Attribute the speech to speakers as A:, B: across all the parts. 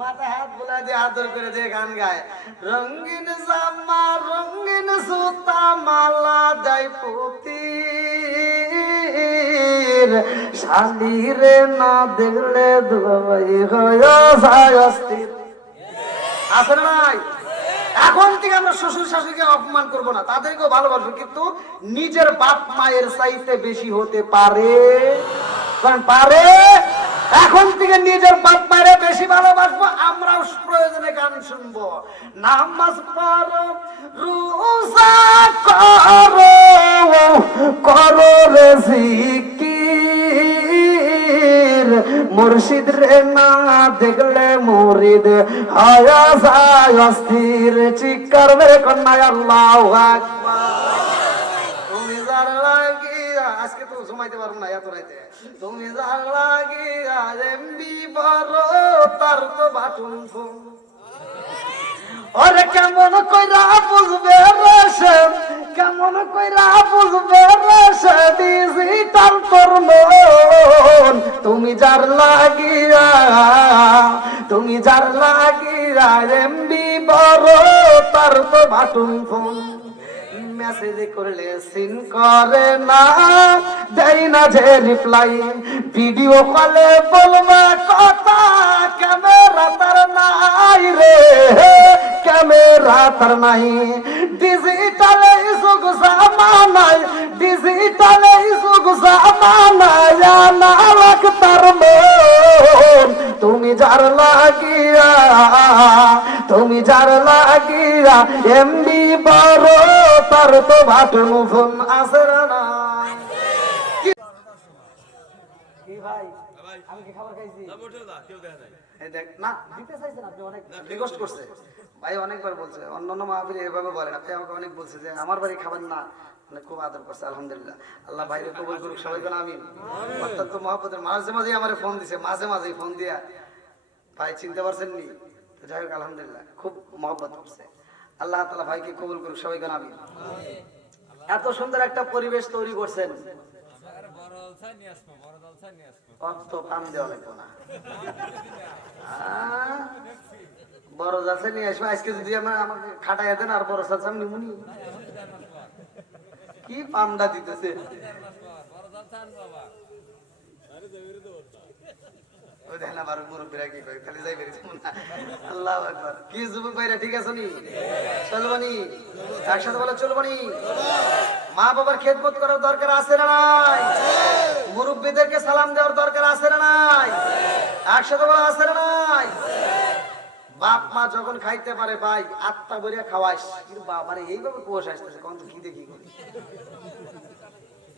A: মাথা হাত বোলা দিয়ে আদর করে দিয়ে গান গায়। রঙিন জামা, রঙিন সুতা, মালা দেয় পুতি শালিরে না দুবাই নাই? এখন থেকে আমরা শ্বশুর শাশুড়িকে অপমান করব না, তাদেরকেও ভালোবাসবো, কিন্তু নিজের বাপ মায়ের চাইতে বেশি হতে পারে? কারণ পারে এখন থেকে নিজের বাপ মায়ের বেশি ভালোবাসবো, আমরাও প্রয়োজনে গান শুনব। নামাজ পড়ো, রোজা করো করো রে মুর্শিদ রে না দেখলে মুরিদ, হায়া যায় চিৎকার মেরে কন্যা আল্লাহ তুমি তার তো কেমন কইরা বুঝবে কেমন কইরা বুঝবে রে সে ডিজিটাল তোর মন তুমি যার লাগিয়া, তুমি যার লাগিয়া এমবি বড় তার তো বাটুন ফোন। মেসেজ করলে সিন করে না। দেয় না যে রিপ্লাই ভিডিও কলে বলবা, কথা ক্যামেরা তার নাই রে। ক্যামেরা তার নাই। ডিজিটালে সুখ সামানাই ডিজিটালে সুখ সামানাই না লাখ তার মন। তুমি যার লাগিয়া তুমি যার লাগিয়া এমনি বড় তার তো ভাটুন ফোন আছে না কি ভাই? আমি কি খাবার খাইছি? দেখ অনেকবার বলছে অন্যান্য মাহফিলে এভাবে বলেন। আপনি আমাকে অনেক বলছে যে আমার বাড়ি খাবার না। খুব আদর করছে আলহামদুলিল্লাহ। আল্লাহ ভাইরে কবুল করুক সবাই বলে আমি অত্যন্ত মহব্বতের মাঝে মাঝে আমার ফোন দিছে মাঝে মাঝে ফোন দিয়া। ভাই চিনতে পারছেন নি? তো যাই হোক আলহামদুলিল্লাহ খুব মহব্বত করছে। আল্লাহ তালা ভাইকে কবুল করুক সবাই কেন আমি এত সুন্দর একটা পরিবেশ তৈরি করছেন। অত পান দেওয়া লাগবে না। বড় যাচ্ছে নিয়ে আসব আজকে যদি আমার আমাকে খাটাই দেন আর বড় যাচ্ছে আমি নিমুনি কি পান্ডা দিতেছে? একসাথে চলবনি মা বাবার করার দরকার আছে না মুরব্বীদেরকে সালাম দেওয়ার দরকার আছে না নাই? একসাথে বলে, আছে না নাই? বাপ মা যখন খাইতে পারে ভাই আত্মা বলিয়া খাওয়াইস কিন্তু বাবার এইভাবে কুয়াশ আসতেছে কোন কি দেখি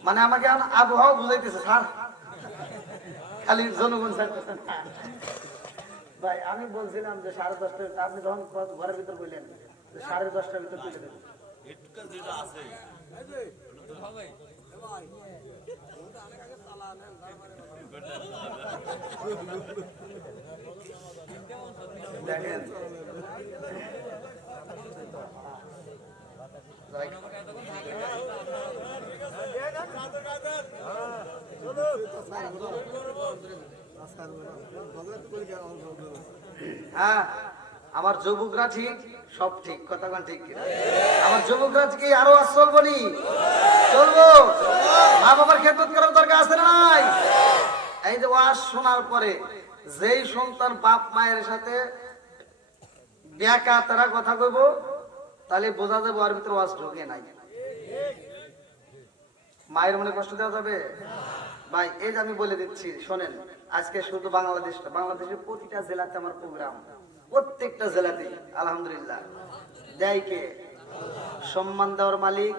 A: মানে আমাকে আবহাওয়া বুঝাইতেছে স্যার খালি জনগণ ছাড়তেছে ভাই আমি বলছিলাম যে সাড়ে দশটা আপনি যখন ঘরের ভিতর বললেন সাড়ে দশটার ভিতর তুলে দেবেন হ্যাঁ আমার যুবকরা ঠিক, সব ঠিক কথা ঠিক আমার যুবকরা কি আরও আজ চলবো নি? চলবো? মা বাবার খেদমত করার দরকার আছে নাই? এই যে ওয়াজ শোনার পরে যেই সন্তান বাপ মায়ের সাথে ব্যাকা তারা কথা কইব, তাহলে বোঝা যাবে ওর ভিতরে ওয়াজ ঢুকে নাই। মায়ের মনে কষ্ট দেওয়া যাবে? ভাই, এই যে আমি বলে দিচ্ছি, শোনেন, আজকে শুধু বাংলাদেশটা, বাংলাদেশের প্রতিটা জেলাতে আমার প্রোগ্রাম, প্রত্যেকটা জেলাতে আলহামদুলিল্লাহ। দেয় কে? সম্মান দেওয়ার মালিক,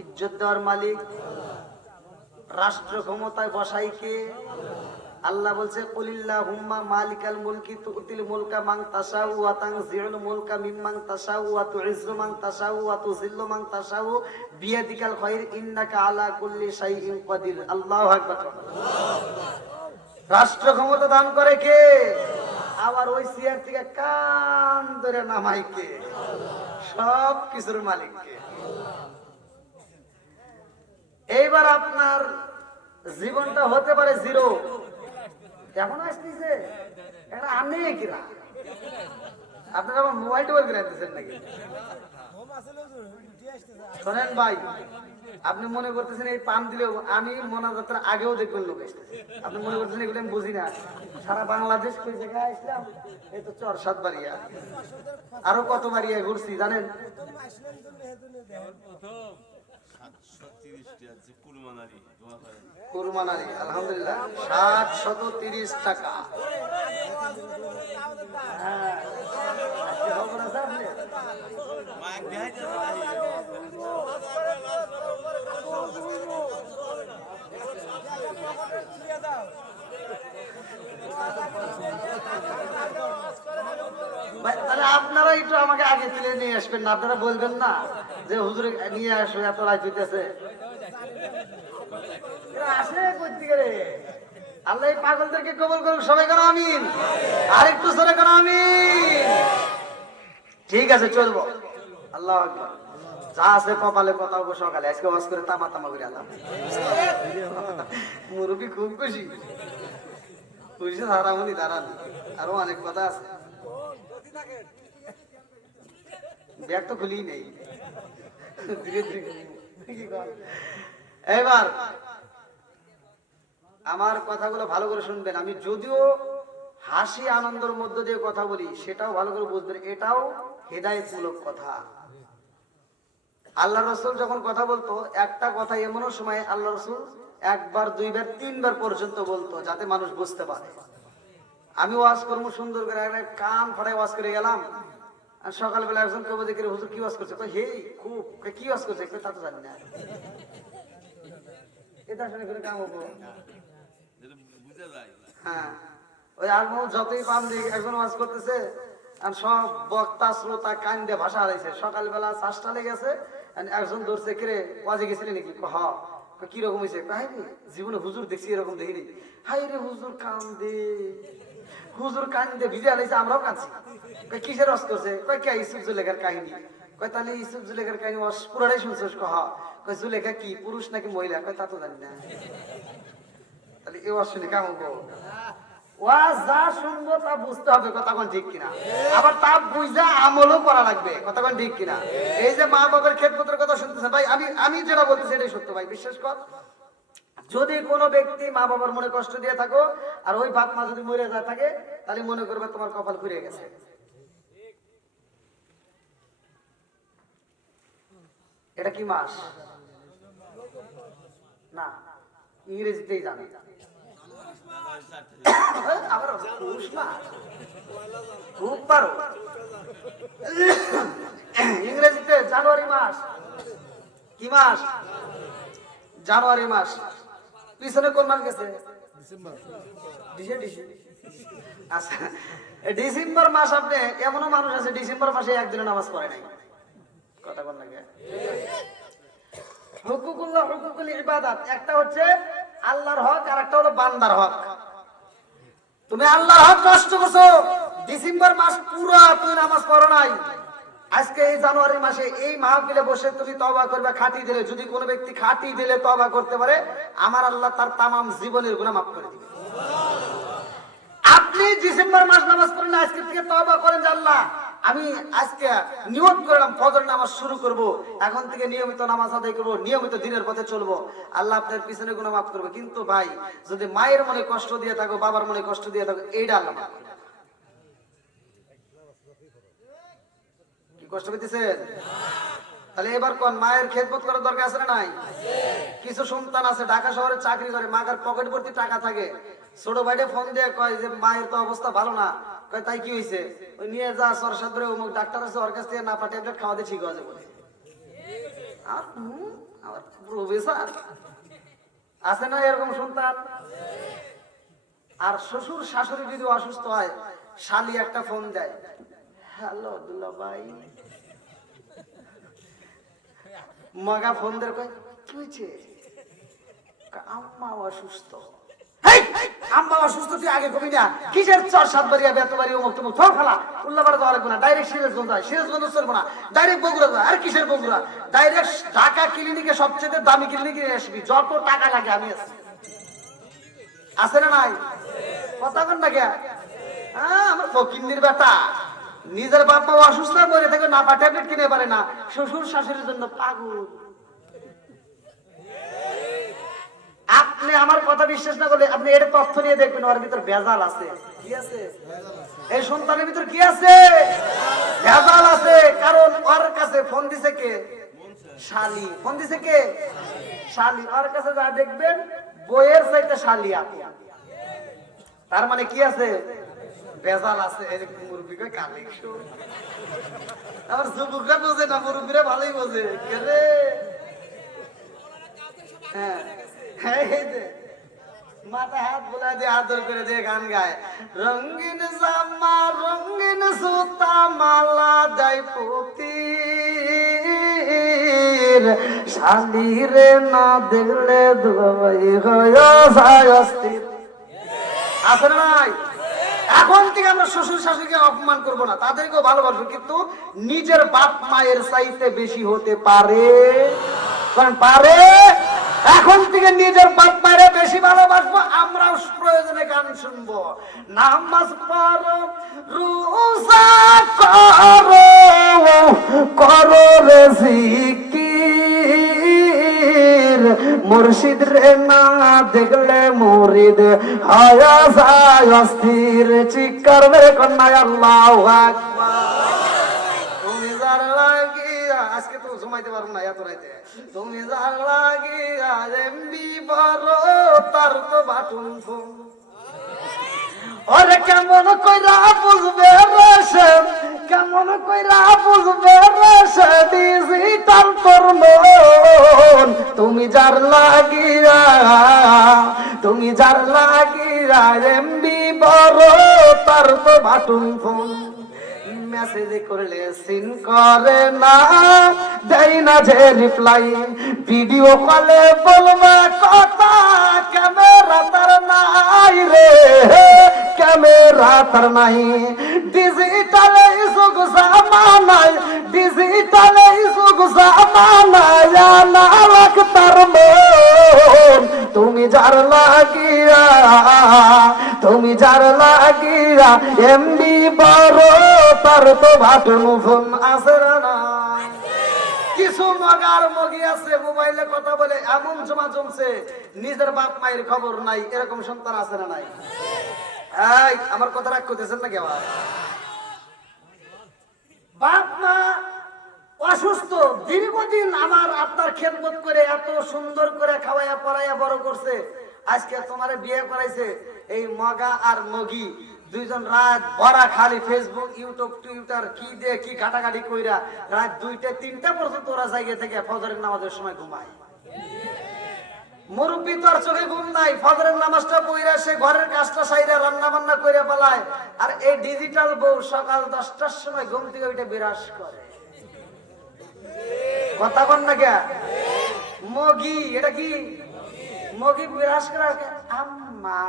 A: ইজ্জত দেওয়ার মালিক রাষ্ট্র ক্ষমতায় বসাই কে? আল্লাহ বলছে কুলিল্লাহ হুম্মা মালিকাল মুলকি তুতিল মুলকা মাং তাশাউ ওয়া মুলকা মিম্মান তাশাউ ওয়া তুইজ্জু মান তাশাউ ওয়া তুযিল্লু মান তাশাউ বিয়াদিকাল ইন্নাকা আলা কুল্লি শাইইন কাদির। আল্লাহু আকবার। রাষ্ট্র ক্ষমতা দান করে কে? আবার ওই চেয়ার থেকে কান ধরে নামাই কে? সব কিছুর মালিক কে? এইবার আপনার জীবনটা হতে পারে জিরো। এখন আসতেছে? এটা আনে কিনা আপনারা আমার মোবাইল টোবাইল নাকি? শোনেন ভাই আপনি মনে করতেছেন এই পান দিলেও আমি মনাযাত্রার আগেও দেখবেন লোক এসেছে আপনি মনে করতেছেন এগুলো আমি বুঝি না। সারা বাংলাদেশ কই জায়গায় আসলাম? এই তো চর সাত বাড়িয়া। আরও কত বাড়িয়া ঘুরছি জানেন?
B: কুরমানারি
A: আলহামদুলিল্লাহ। সাত শত তিরিশ টাকা হ্যাঁ। আপনারা একটু আমাকে আগে তুলে নিয়ে আসবেন না, আপনারা বলবেন না যে হুজুরে নিয়ে এত কোথেকে আল্লাহ পাগলদেরকে কবল করুক, সবাই কেন আমিন। আরেকটু সরে কেন ঠিক আছে, চলবো। আল্লাহ যা আছে কপালে, কথা হব সকালে। আজকে ওয়াজ করে তামা তামা করে, আল্লাহ মুরব্বী খুব খুশি। খুশি দাঁড়ামনি দাঁড়ান। আরও অনেক কথা আছে। ব্যাগ তো খুলি নেই। এবার আমার কথাগুলো ভালো করে শুনবেন। আমি যদিও হাসি আনন্দের মধ্য দিয়ে কথা বলি, সেটাও ভালো করে বুঝবেন। এটাও হেদায়তমূলক কথা। আল্লাহ রসুল যখন কথা বলতো, একটা কথা এমনও সময় আল্লাহ রসুল একবার, দুইবার, তিনবার পর্যন্ত বলতো, যাতে মানুষ বুঝতে পারে। আমি ওয়াজ করব সুন্দর করে একটা কান ফাটাই ওয়াজ করে গেলাম। আর সকালবেলা একজন কবে দেখে হুজুর কি ওয়াজ করছে? হে খুব কি ওয়াজ করছে? তা তো জানি না। এটা শুনে করে কাম হব। হ্যাঁ ওই আলমো যতই পাম দিক একজন ওয়াজ করতেছে আর সব বক্তা শ্রোতা কান ভাষা হারাইছে। সকালবেলা চাষটা লেগেছে আর একজন ধরছে কিরে ওয়াজে গেছিলি নাকি? হ। কই, কি রকম হয়েছে জীবনে হুজুর দেখছি এরকম দেখিনি। হাই রে হুজুর কান দে হুজুর দিয়ে ভিজে আলাইছে আমরাও কই কিসের রস করছে ইসুফ জুলেখার কাহিনী? কই তাহলে ইসুফ জুলেখার কাহিনী পুরাটাই শুনছিস কহ কই জুলেখা কি, পুরুষ নাকি মহিলা? কই তা তো জানি না। তাহলে এ কেমন বুঝতে হবে আবার তা লাগবে এই যে মা বাবার কথা ভাই, আমি আমি যেটা বলতেছি এটাই সত্য, ভাই, বিশ্বাস কর। যদি কোনো ব্যক্তি মা বাবার মনে কষ্ট দিয়ে থাকো, আর ওই বাপ মা যদি মরে যায় থাকে, তাহলে মনে করবে তোমার কপাল ঘুরে গেছে। এটা কি মাস? না, ইংরেজিতেই জানে। ইংরেজিতে জানুয়ারি মাস। কি মাস? জানুয়ারি মাস। পিছনে কোন মাস গেছে? আচ্ছা ডিসেম্বর মাস আপনি, এমনও মানুষ আছে, ডিসেম্বর মাসে একদিনে নামাজ পড়ে নাই। কথা বল হুকুকুল্লাহ, হুকুকুল ইবাদাত, একটা হচ্ছে আল্লাহর হক আর একটা হলো বান্দার হক। তুমি আল্লাহর হক নষ্ট করছ। ডিসেম্বর মাস পুরো তুমি নামাজ পড়ো নাই। আজকে এই জানুয়ারি মাসে এই মাহফিলে বসে তুমি তবা করবে, খাটি দিলে। যদি কোনো ব্যক্তি খাটি দিলে তবা করতে পারে, আমার আল্লাহ তার তামাম জীবনের গুনাহ মাফ করে দিবে। আপনি ডিসেম্বর মাস নামাজ পড়েন আজকে থেকে তওবা করেন যে আল্লাহ, আমি আজকে নিয়ত করলাম, ফজর নামাজ শুরু করব। এখন থেকে নিয়মিত নামাজ আদায় করব, নিয়মিত দিনের পথে চলবো। আল্লাহ আপনার পিছনে গুনাহ মাফ করবে। কিন্তু ভাই, যদি মায়ের মনে কষ্ট দিয়ে থাকো, বাবার মনে কষ্ট দিয়ে থাকো, এইটা আল্লাহ মাফ করবে না। কি কষ্ট পেতেছেন? তাহলে এবার কোন মায়ের খেদমত করার দরকার আছে না নাই? কিছু সন্তান আছে, ঢাকা শহরে চাকরি করে মাকার পকেট ভর্তি টাকা থাকে। ছোট ভাইটা ফোন দিয়ে কয় যে, মায়ের তো অবস্থা ভালো না। কয়, তাই কি হয়েছে ওই নিয়ে যা সরসাদ ধরে অমুক ডাক্তার আছে, ওর কাছ থেকে না পা ট্যাবলেট খাওয়াতে ঠিক হয়ে যাবে আর আমার প্রফেসর আছে না এরকম সন্তান? আর শ্বশুর শাশুড়ি যদি অসুস্থ হয়, শালি একটা ফোন দেয়। হ্যালো দুলা ভাই। মগা ফোন দের কয় কি হয়েছে? আম্মা অসুস্থ। আম্মা অসুস্থ তুই আগে কবি না। কিসের চর এত বাড়ি অমুক তমুক থর ফেলা। উল্লাবার যাওয়া লাগবে না ডাইরেক্ট সিরাজগঞ্জ হয় সিরাজগঞ্জ চলবো না ডাইরেক্ট বগুড়া যায়। আর কিসের বগুড়া? ডাইরেক্ট ঢাকা ক্লিনিকে সবচেয়ে দামি ক্লিনিকে আসবি যত টাকা লাগে আমি আছি। আছে না নাই? কথা কন না কে? হ্যাঁ, আমার ফকিন্দির বেটা। নিজের বাপ মা অসুস্থ পড়ে থেকে, না পা ট্যাবলেট কিনে পারে না, শ্বশুর শাশুড়ির জন্য পাগল। আপনি আমার কথা বিশ্বাস না করলে আপনি এটা তথ্য নিয়ে দেখবেন, ওর ভিতর ভেজাল আছে। কি আছে? এই সন্তানের ভিতর কি আছে? ভেজাল আছে, কারণ ওর কাছে ফোন দিছে কে? শালি। ফোন দিছে কে? শালি। ওর কাছে যা দেখবেন, বইয়ের চাইতে শালি আপনি। তার মানে কি আছে? ভেজাল আছে এরকম মুরব্বী কয় কালেকশন আমার যুবকরা বোঝে না মুরব্বীরা ভালোই বোঝে। হ্যাঁ হ্যাঁ, মাথা হাত দিয়ে দিয়ে গান গায়। মালা না দেখলে দুবাই নাই? এখন থেকে আমরা শ্বশুর শাশুড়িকে অপমান করব না, তাদেরকেও ভালোবাসবো, কিন্তু নিজের বাপ মায়ের চাইতে বেশি হতে পারে। কারণ পারে, এখন থেকে নিজের বাপ মায়ের বেশি ভালোবাসবো, আমরাও প্রয়োজনে গান শুনব। নামাজ পড়ো, রোজা করো করো রে মুর্শিদ রে না দেখলে মুরিদ আয়াস অস্থির চিৎকার মেরে কন্যায় আল্লাহ তুমি যার লাগিয়া আজকে তো ঘুমাইতে পারব না এত রাইতে তুমি যার লাগিয়া এমবি পারো তার তো বাটুন ওরে কেমন কইরা বুঝবে রে সে? কেমন কইরা বুঝবে রে সে? ডিজিটাল তোর মন তুমি যার লাগিয়া, তুমি যার লাগিয়া এমবি বড়, তার তো বাটুন ফোন। মেসেজ করলে সিন করে না। দেয় না যে রিপ্লাই ভিডিও কলে বলবে কথা ক্যামেরা তার নাই রে। ক্যামেরা তার নাই। ডিজিটালে যুগ জামানায় ডিজিটালে যুগ জামানায় না রাখ তার মন। তুমি যার লাগিয়া, তুমি যার লাগিয়া, এমনি বড় তার তো ভাটুন ফোন আছে না? কিছু মগার মগি আছে, মোবাইলে কথা বলে, এমন জমা জমছে, নিজের বাপ মায়ের খবর নাই, এরকম সন্তান আছে না নাই? এই, আমার কথা রাখ করতেছেন না কেউ বাপ মা অসুস্থ দীর্ঘদিন আমার আপনার খেদমত করে এত সুন্দর করে খাওয়াইয়া পড়াইয়া বড় করছে। আজকে তোমার বিয়ে করাইছে, এই মগা আর মগি। দুইজন রাত ভরা খালি ফেসবুক ইউটিউব টুইটার কি দিয়ে কি ঘাটাঘাটি কইরা রাত দুইটা, তিনটা পর্যন্ত ওরা জায়গা থেকে, ফজরের নামাজের সময় ঘুমায়। মুরব্বী তো আর চোখে ঘুম নাই, ফজরের নামাজটা পইরা সে ঘরের কাজটা সাইরা রান্না বান্না করে পালায়, আর এই ডিজিটাল বউ সকাল দশটার সময় ঘুম থেকে ওইটা বিরাজ করে। কথা কন না কে? মগি, এটা কি? মগি বিরাজ করে আম্মা,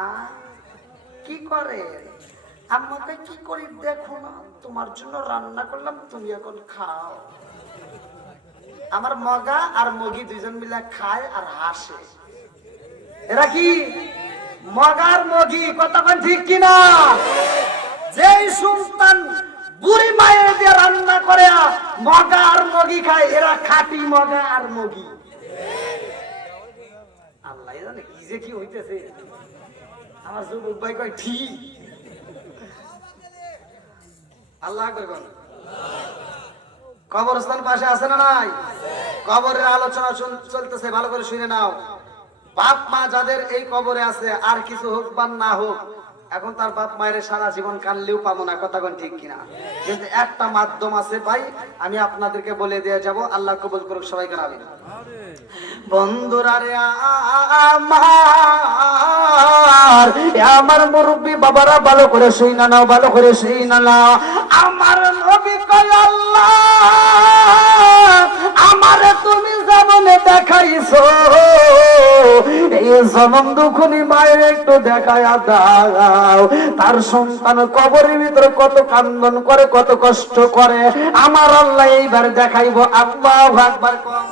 A: কি করে? আম্মাকে কি করি দেখো না, তোমার জন্য রান্না করলাম, তুমি এখন খাও। আমার মগা আর মগি দুইজন মিলে খায় আর হাসে। এরা কি? মগার মগি কতক্ষণ ঠিক কিনা? যেই সুলতান বুড়ি মায়ের দিয়ে রান্না করে, মগা আর মগি খায়, এরা খাটি মগা আর মগি। আল্লাহ জানে কি যে কি হইতেছে। আমার যুবক ভাই কয়, ঠিক। আল্লাহ কবরস্থান পাশে আছে না নাই? কবরের আলোচনা চলতেছে, ভালো করে শুনে নাও। বাপ মা যাদের এই কবরে আছে, আর কিছু হোক বা না হোক, এখন তার বাপ মায়ের সারা জীবন কানলেও পাবো না, কথা কোন ঠিক কিনা? কিন্তু একটা মাধ্যম আছে ভাই, আমি আপনাদেরকে বলে দিয়ে যাব, আল্লাহ কবুল করুক সবাই জানাবেন বন্ধুরা রে, আমার মুরব্বী বাবারা ভালো করে শুই না নাও, ভালো করে শুই না নাও। আমার নবী কয়, আল্লাহ, আমারে তুমি যেমনে দেখাইছো, এই দুখুনি মায়ের একটু দেখায়া দাও। তার সন্তান কবরের ভিতরে কত কান্দন করে, কত কষ্ট করে। আমার আল্লাহ এইবার দেখাইবো একবার কম।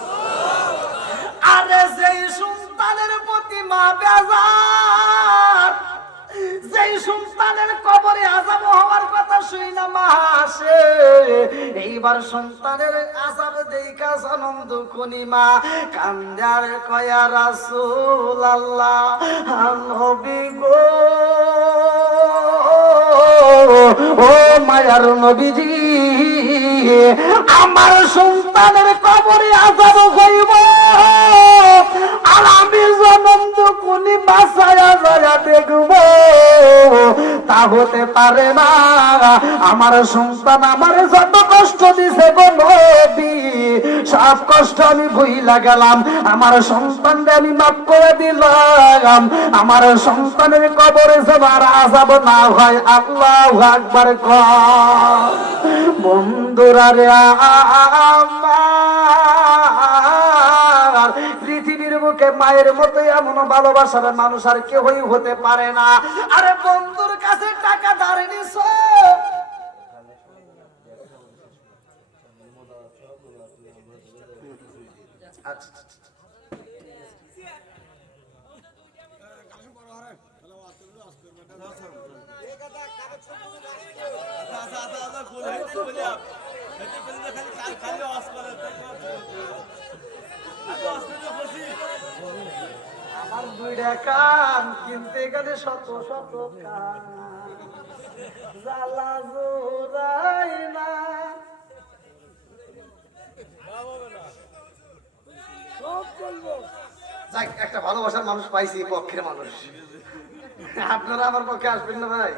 A: আরে সেই সন্তানের প্রতি মা বেজার এই সন্তানের কবরে আজাব হওয়ার কথা শুই না মাসে এইবার সন্তানের আজাব দেখা আনন্দ খুনি মা। কান্দার কয়া রাসূল আল্লাহ গো। ও মায়ার নবীজি, আমার সন্তানের কবরে আজাব হইব। আর আমি জনন্দ কুনি বাসায়া জয়া দেখব তা হতে পারে না আমার সন্তান আমার যত কষ্ট দিছে গো নবী সব কষ্ট আমি ভুইলা গেলাম আমার সন্তানকে আমি মাফ করে দিলাম আমার সন্তানের কবরে সবার আজাব না হয় আল্লাহ আকবার কর বন্ধুরা রে পৃথিবীর মায়ের মতোই এমন ভালোবাসার মানুষ আর কেউই হতে পারে না। আরে বন্ধুর কাছে টাকা ধারে নিছ? আচ্ছা
B: আচ্ছা আচ্ছা আচ্ছা বলে হইতে বলে আপ হইতে বলে না খালি কাল খালি ওয়াজ করে তাই আমি ওয়াজ করতে বসি
A: আমার দুইটা কান কিনতে গেলে শত শত কান। না। যাক, একটা ভালোবাসার মানুষ পাইছি, পক্ষের মানুষ। আপনারা আমার পক্ষে আসবেন না ভাই?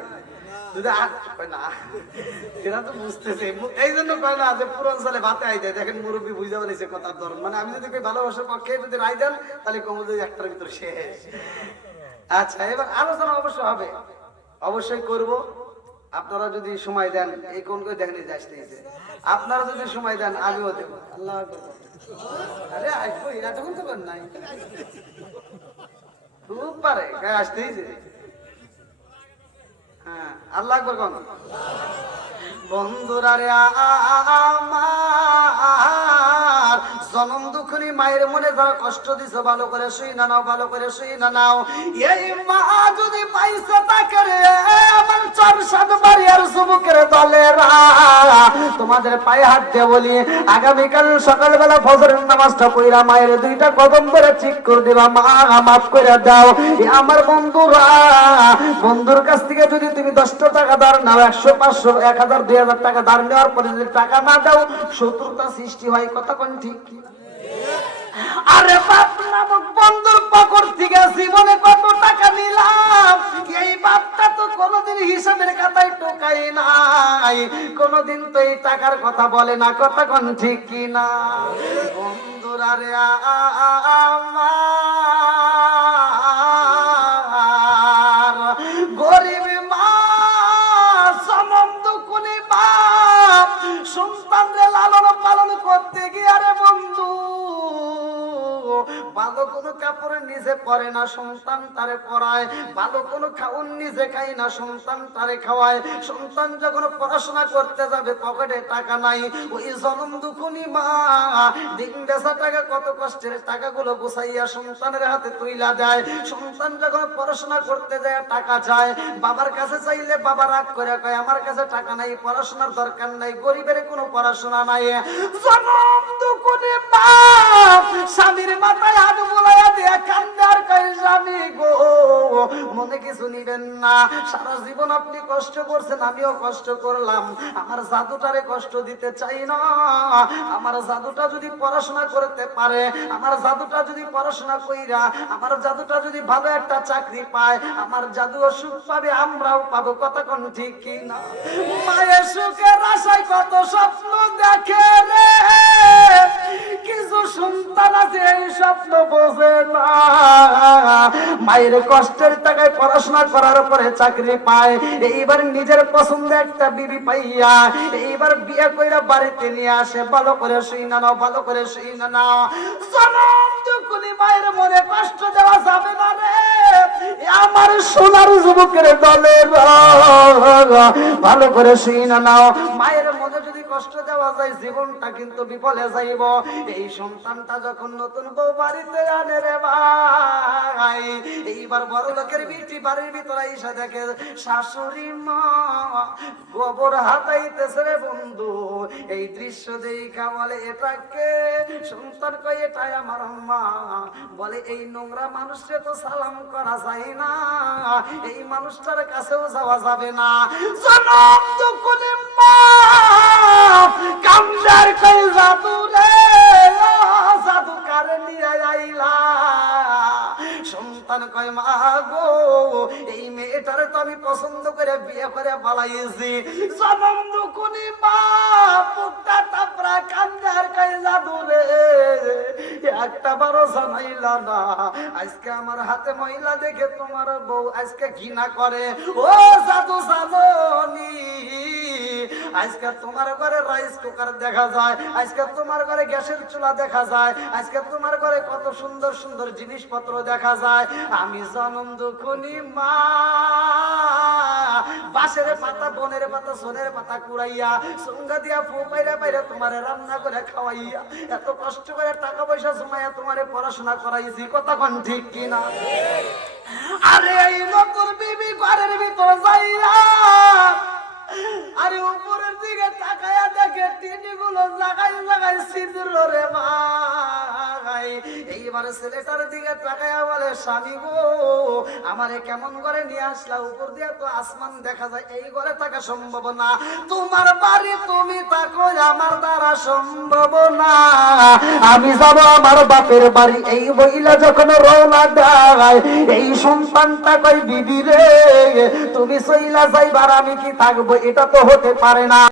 A: এরা তো বুঝতেছে। এই জন্য কয় না যে পুরাঞ্চলে ভাতে আই দেয়। দেখেন মুরব্বী বুঝতে পারিছে কথার ধরন। মানে আমি যদি ভালোবাসার পক্ষে যদি রায় দেন তাহলে কমল একটার ভিতর শেষ। আচ্ছা এবার আলোচনা অবশ্য হবে। অবশ্যই করব। আপনারা যদি সময় দেন এই কোন করে দেখেন আপনারা যদি সময় দেন আমিও দেব। আল্লাহ আরে আসব এরা তখন তো নাই? খুব পারে। আসতেই যে। আল্লাহ আকবার বন্ধুরা রে আমার। জনম দুঃখনি মায়ের মনে যারা কষ্ট দিছো, ভালো করে শুই না নাও, ভালো করে শুই না নাও। এই মা যদি পাইছে তাকে রে আমার চার, সাত বাড়ি আর যুবকের দলেরা। তোমাদের পায়ে হাত দিয়ে বলি, আগামীকাল সকালবেলা ফজরের নামাজটা পড়িরা মায়ের দুইটা কদম করে ঠিক করে দিবা, মা, মাফ করে দাও। আমার বন্ধুরা বন্ধুর কাছ থেকে যদি তুমি দশটা টাকা ধার নাও, একশো, পাঁচশো, এক হাজার, দুই হাজার টাকা ধার নেওয়ার পরে যদি টাকা না দাও, শত্রুতা সৃষ্টি হয়। কথা কোন ঠিক আরে বাপ নামক বন্ধুর থেকে জীবনে কত টাকা নিলাম? এই বাপটা তো কোনোদিন হিসাবের খাতায় টোকাই নাই। কোনোদিন তো এই টাকার কথা বলে না। কথা কোন ঠিক কি না? বন্ধুরা রে আমার ভালো কোনো কাপড় নিজে পরে না, সন্তান তারে পরায়। ভালো কোনো খাউন নিজে খাই না, সন্তান তারে খাওয়ায়। সন্তান যখন পড়াশোনা করতে যাবে, পকেটে টাকা নাই। ওই জনম দুখুনি মা, দিন বেচা টাকা কত কষ্টের টাকাগুলো গুছাইয়া সন্তানের হাতে তুইলা দেয়। সন্তান যখন পড়াশোনা করতে যায়, টাকা চায়। বাবার কাছে চাইলে বাবা রাগ করে কয়, আমার কাছে টাকা নাই, পড়াশোনার দরকার নাই, গরিবের কোনো পড়াশোনা নাই। জনম দুকুনি মা, স্বামীর মাথায় হাত বুলাইয়া দিয়ে কান্দে আর কয় স্বামী গো, মনে কিছু নিবেন না। সারা জীবন আপনি কষ্ট করছেন, আমিও কষ্ট করলাম। আমার জাদুটারে কষ্ট দিতে চাই না। আমার জাদুটা যদি পড়াশোনা করতে পারে, আমার জাদুটা যদি পড়াশোনা কইরা, আমার জাদুটা যদি ভালো একটা চাকরি পায়, আমার জাদুও সুখ পাবে, আমরাও পাবো। কতক্ষণ ঠিক কি না? মায়ের সুখের আশায় কত স্বপ্ন দেখে রে। কিছু সন্তান আছে স্বপ্ন বোঝে না। মায়ের কষ্টের টাকায় পড়াশোনা করার পরে চাকরি পায়, এইবার নিজের পছন্দ একটা বিবি পাইয়া, এইবার বিয়ে কইরা বাড়িতে নিয়ে আসে, ভালো করে শুই না নাও, ভালো করে শুই না নাও। দুঃখ মায়ের মনে কষ্ট দেওয়া যাবে না রে আমার সোনার যুবকের দলে ভালো করে শুই না নাও। মায়ের মনে যদি কষ্ট দেওয়া যায়, জীবনটা কিন্তু বিফলে যাইব। এই সন্তানটা যখন নতুন বউ বাড়িতে আনে রে ভাই, এইবার বড় লোকের বিটি বাড়ির ভিতরে এসে দেখে, শাশুড়ি মা, গোবর হাতাইতেছে রে বন্ধু। এই দৃশ্য দেখা বলে এটাকে সন্তান কই এটাই আমার মা। বলে, এই নোংরা মানুষকে তো সালাম করা যায় না। এই মানুষটার কাছেও যাওয়া যাবে না। জনম দুকুনি মা কামদার কই জাদু রে জাদু কারে নিয়ে আইলা? সন্তান কয়, মা গো, এই মেয়েটারে তো আমি পছন্দ করে বিয়ে করে পালাইছি জনম দুকুনি, মা কান্দার কই জাদু রে। একটা বারো জানাইলা না। আজকে আমার হাতে মহিলা দেখে তোমার বউ আজকে ঘৃণা করে। ও জাদু জানি আজকে তোমার ঘরে রাইস কুকার দেখা যায়, আজকে তোমার ঘরে গ্যাসের চুলা দেখা যায়, আজকে তোমার ঘরে কত সুন্দর সুন্দর জিনিসপত্র দেখা যায়। আমি জনম দুখুনি মা, বাঁশের পাতা, বনের পাতা, সোনের পাতা কুড়াইয়া, সঙ্গা দিয়া ফু পাইরে পাইরে তোমারে রান্না করে খাওয়াইয়া, এত কষ্ট করে টাকা পয়সা জমাইয়া তোমারে পড়াশোনা করাইছি, কথা কোন ঠিক কিনা? আরে এই নতুন বিবি ঘরের ভিতর যাইয়া আরে উপরের দিকে তাকায়া দেখে টিনি গুলো জাগাই জাগাই সিঁদুর রে ভাই। এইবারে ছেলেটার দিকে তাকায়া বলে, স্বামী গো, আমারে কেমন করে নিয়ে আসলা? উপর দিয়ে তো আসমান দেখা যায়। এই ঘরে থাকা সম্ভব না। তোমার বাড়ি তুমি থাকো, আমার দ্বারা সম্ভব না। আমি যাব আমার বাপের বাড়ি। এই বইলা যখন রওনা দেয়, এই সন্তানটা কই বিবি রে, তুমি সইলা যাইবার আমি কি থাকব? এটা তো হতে পারে না।